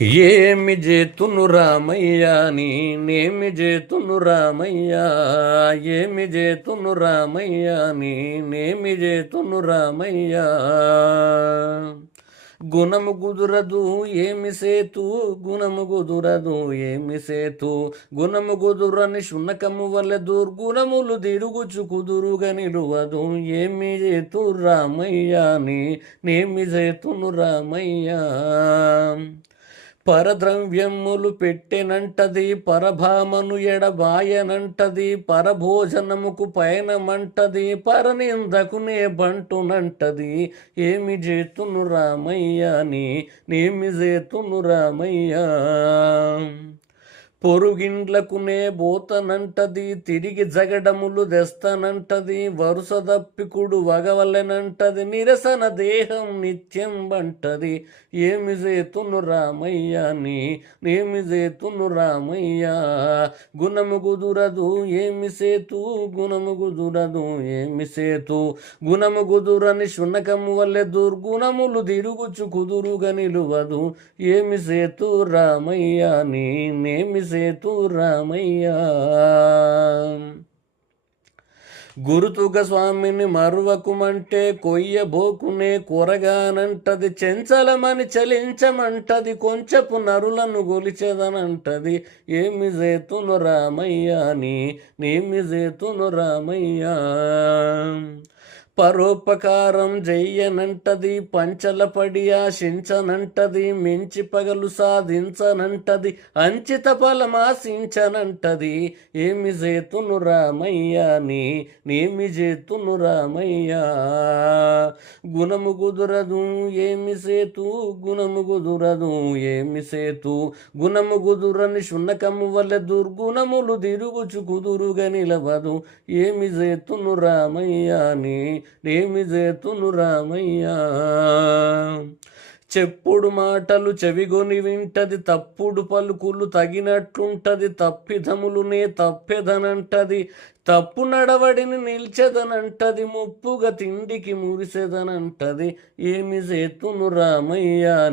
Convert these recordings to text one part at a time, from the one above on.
ఏమి చేతును రామయ్యా నేనేమి చేతును రామయ్య ఏమి చేతును రామయ్యా నేనేమి చేతును రామయ్య. గుణము కుదురదు ఏమి సేతు? గుణము కుదురదు ఏమి సేతు? గుణము కుదురని శునకము వల్ల దుర్గుణములు తిరుగుచు కుదురుగా నిలువదు. ఏమి చేతు రామయ్యాని నేమి చేతును రామయ్య. పరద్రవ్యములు పెట్టెనంటది పరభామను ఎడబాయనంటది పరభోజనముకు పయనమంటది పరనిందకునే బంటునంటది ఏమి చేతును రామయ్య నీ నేమి చేతును రామయ్య? పొరుగిండ్లకునే బోతనంటది తిరిగి జగడములు తెస్తనంటది వరుస దప్పికుడు వగవలెనంటది నిరసన దేహం నిత్యం బంటది ఏమి చేతును రామయ్య నీ నేమి చేతును రామయ్య? గుణము కుదురదు ఏమి సేతు గుణము కుదురదు ఏమి సేతు గుణము కుదురని శునకము వల్లే దుర్గుణములు తిరుగుచు కుదురుగా నిలువదు. ఏమి సేతు రామయ్య నీ నేమి సేతు రామయ్యా. గురుతుగ స్వామిని మరువకుమంటే కొయ్యబోకునే కూరగానంటది చెంచలమని చలించమంటది కొంచెపు నరులను గొలిచెదనంటది. ఏమి జేతును రామయ్య నీ నేమి జేతును రామయ్య? పరోపకారం జయ్యనంటది పంచలపడి ఆశించనంటది మించి పగలు సాధించనంటది అంచిత ఫలమాశించనంటది ఏమి చేతును రామయ్యా నీ నేమి చేతును రామయ్య? గుణము కుదురదు ఏమి సేతు? గుణము కుదురదు ఏమి సేతు? గుణము కుదురని శునకము వల్ల దుర్గుణములు తిరుగుచు కుదురుగా నిలవదు. ఏమి చేతును రామయ్యా నీ నేమి చేతును రామయ్య. చెప్పుడు మాటలు చెవిగొని వింటది తప్పుడు పలుకులు తగినట్లుంటది తప్పిదములునే తప్పెదనంటది తప్పు నడవడిని నిల్చెదనంటది ముప్పుగా తిండికి మురిసెదనంటది. ఏమి చేతును రామయ్య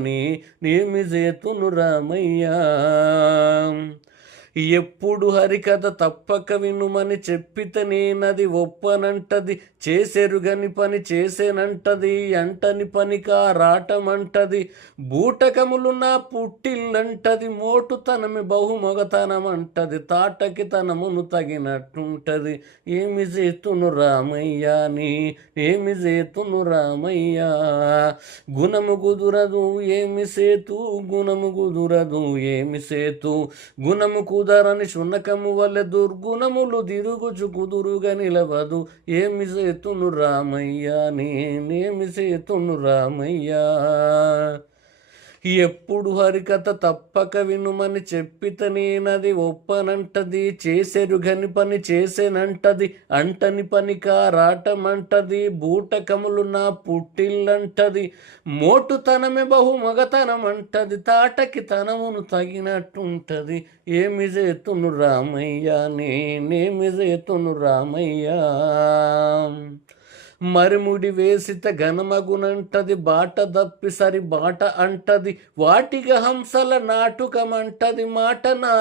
నేమి చేతును రామయ్య. ఎప్పుడు హరికథ తప్పక వినుమని చెప్పితే నేనది ఒప్పనంటది చేసెరుగని పని చేసేనంటది అంటని పనికా రాటమంటది బూటకములు నా పుట్టిల్లంటది మోటుతనమి బహుమొగతనమంటది తాటకి తనమును తగినట్టుంటది. ఏమి చేతును రామయ్య నీ ఏమి చేతును రామయ్య? గుణము కుదురదు ఏమి సేతు గుణము కుదురదు ఏమి సేతు గుణము ఉదరని శునకము వల్ల దుర్గుణములు తిరుగుచు కుదురుగా నిలవదు. ఏమి చేతును రామయ్య నేనేమి చేతును రామయ్య? ఎప్పుడు హరికథ తప్పక వినుమని చెప్పితనేనది ఒప్పనంటది చేసెరుగని పని చేసేనంటది అంటని పనికా రాటమంటది బూటకములు నా పుట్టిల్లంటది మోటుతనమే బహు మగతనమంటది తాటకి తనమును తగినట్టుంటది. ఏమి చేతును రామయ్య నేనేమి చేతును రామయ్య? మరిముడి వేసిత ఘనమగునంటది బాట దప్పి సరి బాట అంటది వాటిగ హంసల నాటుకమంటది మాటనా?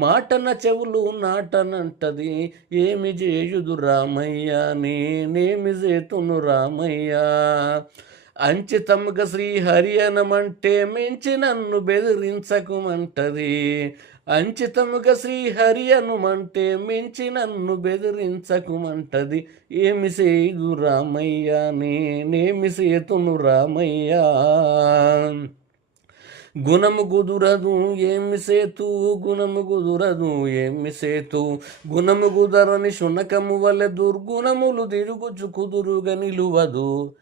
మాటన చెవులు నాటనంటది ఏమి చేయుదు రామయ్య నేనేమి చేతును రామయ్య? అంచితముగ శ్రీహరియనమంటే మించి నన్ను బెదిరించకుమంటది. అంచితముగా శ్రీహరి అనుమంటే మించి నన్ను బెదిరించకుమంటది. ఏమి సేదు రామయ్య నేనేమి సేతును రామయ్య? గుణము కుదురదు ఏమి సేతు? గుణము కుదురదు ఏమి సేతు? గుణము కుదరని శునకము వల్ల దుర్గుణములు తిరుగుచు కుదురుగా నిలువదు.